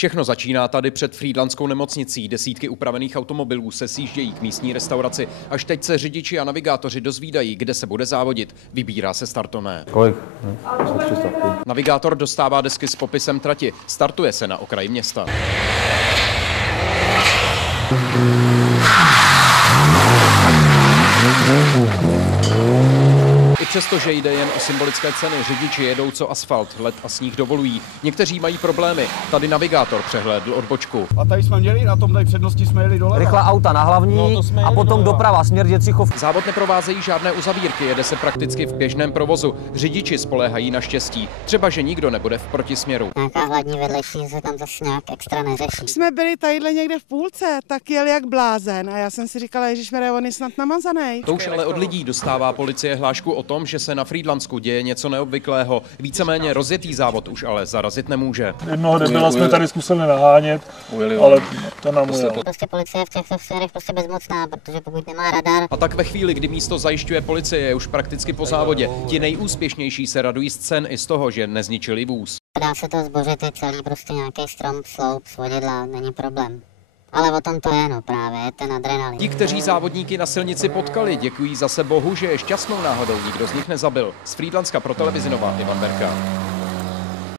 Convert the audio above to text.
Všechno začíná tady před frýdlanskou nemocnicí. Desítky upravených automobilů se sjíždějí k místní restauraci. Až teď se řidiči a navigátoři dozvídají, kde se bude závodit. Vybírá se startovné. Kolik? Navigátor dostává desky s popisem trati. Startuje se na okraji města. I přesto, že jde jen o symbolické ceny, řidiči jedou co asfalt, led a sníh dovolují. Někteří mají problémy. Tady navigátor přehlédl odbočku. A tady jsme měli, na tom přednosti jsme jeli doleva. Rychlá auta na hlavní a potom doprava, směr Dětřichov. Závod neprovázejí žádné uzavírky, jede se prakticky v běžném provozu. Řidiči spoléhají na štěstí. Třeba, že nikdo nebude v protisměru. Nějaká hladní vedlejší se tam zase nějak extra neřeší. Jsme byli tadyhle někde v půlce, tak jel jak blázen a já jsem si říkala, ježišmarja, on je snad namazaný. To už ale od lidí dostává policie hlášku o tom, že se na Frýdlansku děje něco neobvyklého. Víceméně rozjetý závod už ale zarazit nemůže. Jednoho debila jsme tady zkusili nahánět, ale to nám ujel. Prostě policie v těchto směrech prostě bezmocná, protože pokud nemá radar. A tak ve chvíli, kdy místo zajišťuje policie, je už prakticky po závodě. Ti nejúspěšnější se radují z cen i z toho, že nezničili vůz. Dá se to zbořit, je celý prostě nějaký strom, sloup, svodidla, není problém. Ale o tom to je, no právě, je ten adrenalin. Ti, kteří závodníky na silnici potkali, děkují zase Bohu, že je šťastnou náhodou nikdo z nich nezabil. Z Frýdlanska pro televizi Nova Ivan Berka.